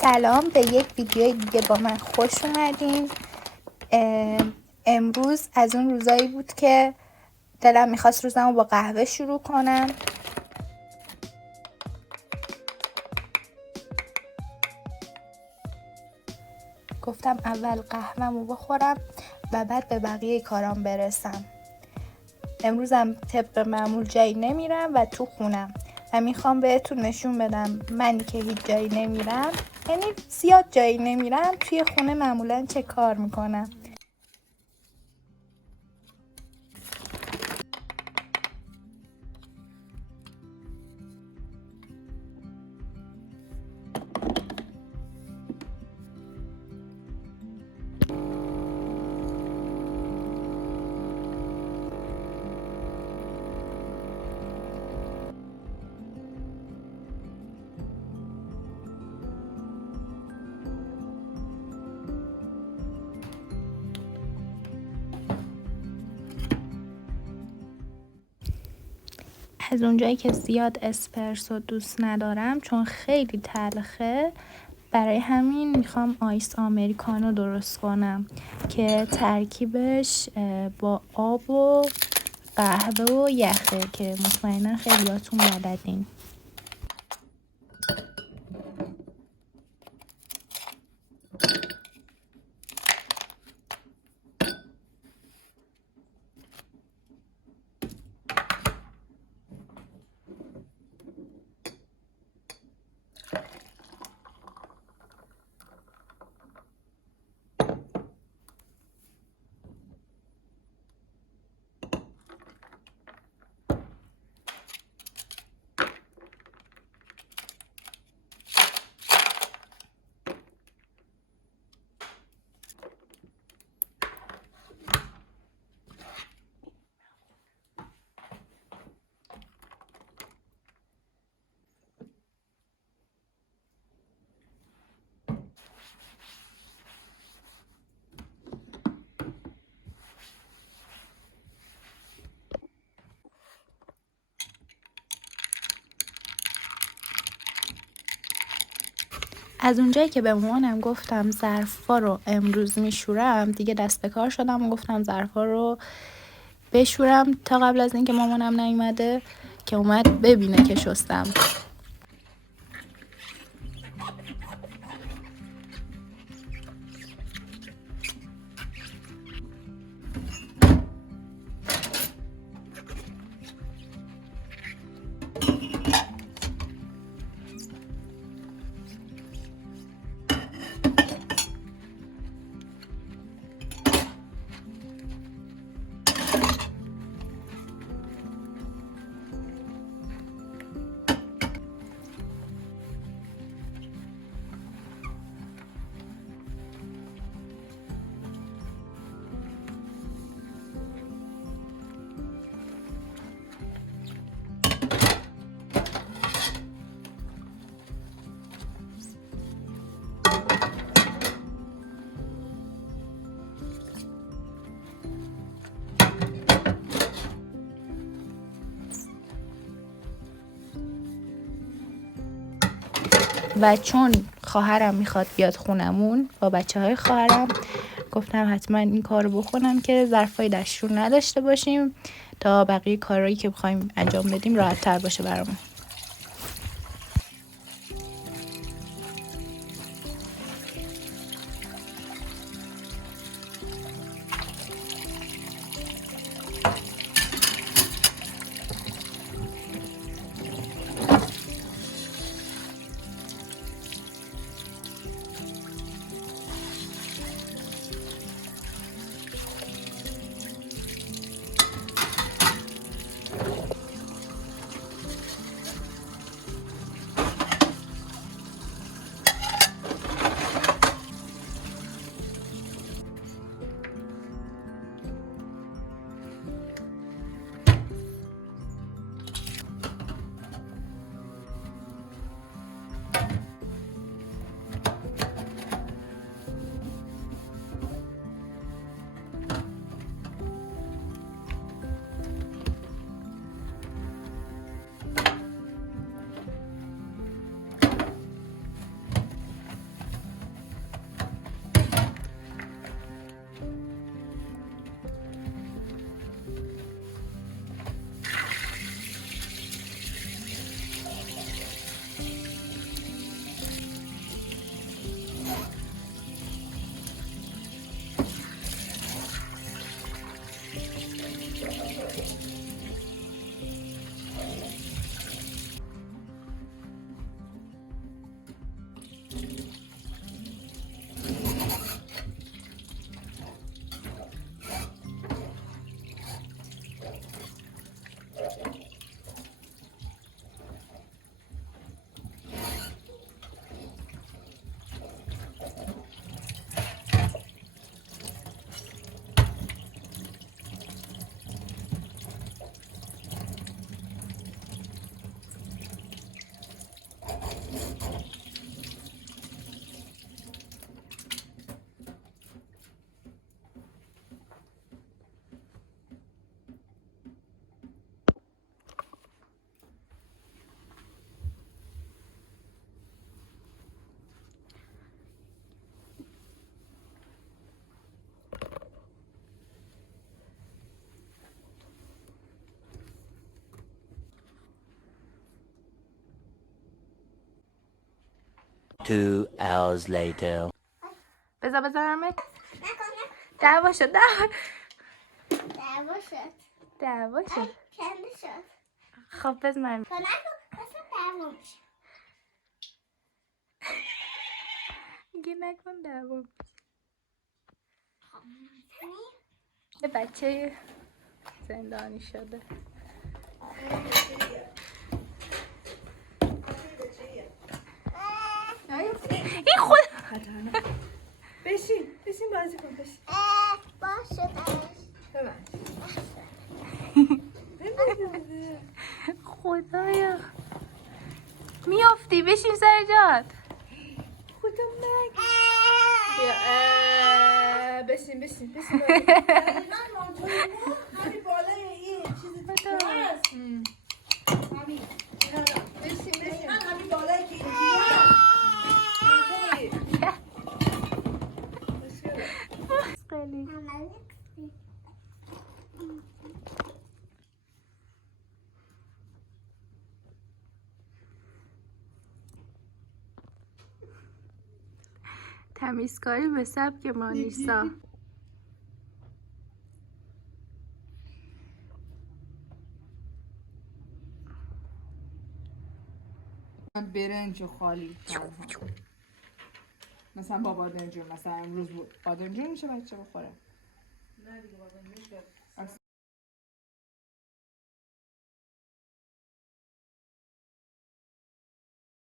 سلام، به یک ویدیو دیگه با من خوش اومدین. امروز از اون روزایی بود که دلم میخواست روزمو با قهوه شروع کنم. گفتم اول قهوه‌مو بخورم و بعد به بقیه کارام برسم. امروزم طبق معمول جایی نمیرم و تو خونم و میخوام بهتون نشون بدم منی که هیچ جایی نمیرم، یعنی زیاد جایی نمیرم، توی خونه معمولا چه کار میکنم. از اونجایی که زیاد اسپرسو دوست ندارم چون خیلی تلخه، برای همین میخوام آیس آمریکانو درست کنم که ترکیبش با آب و قهوه و یخه که مطمئنا خیلیاتون بلدین. از اونجایی که به مامانم گفتم ظرفا رو امروز میشورم، دیگه دست به کار شدم و گفتم ظرفا رو بشورم تا قبل از اینکه مامانم نیومده که اومد ببینه که شستم. و چون خواهرم میخواد بیاد خونمون با بچه‌های خواهرم، گفتم حتما این کارو بکنم که ظرفای دستشور نداشته باشیم تا بقیه کارهایی که بخوایم انجام بدیم راحت تر باشه برامون. Two hours later. بذارمت نکن. دعوا شد دعوا شد. دعوا شد کنده شد. خب بذارم تو نکن. اصلا دعوا میشه. میگه نکن دعوا یه بچه زندانی شده. این خود بشین بازی کن بشین. باشه خدایا میافتی بشین سر جات. خدا مگه بشین همین بالای این چیزی که هست همین بشین همین بالای که خیلی تمیزکاری به سبک مانیسا. برنج خالی مثلا با بادمجون، مثلا امروز بود بادمجون میشه بچه بخوره. نه دیگه بادمجون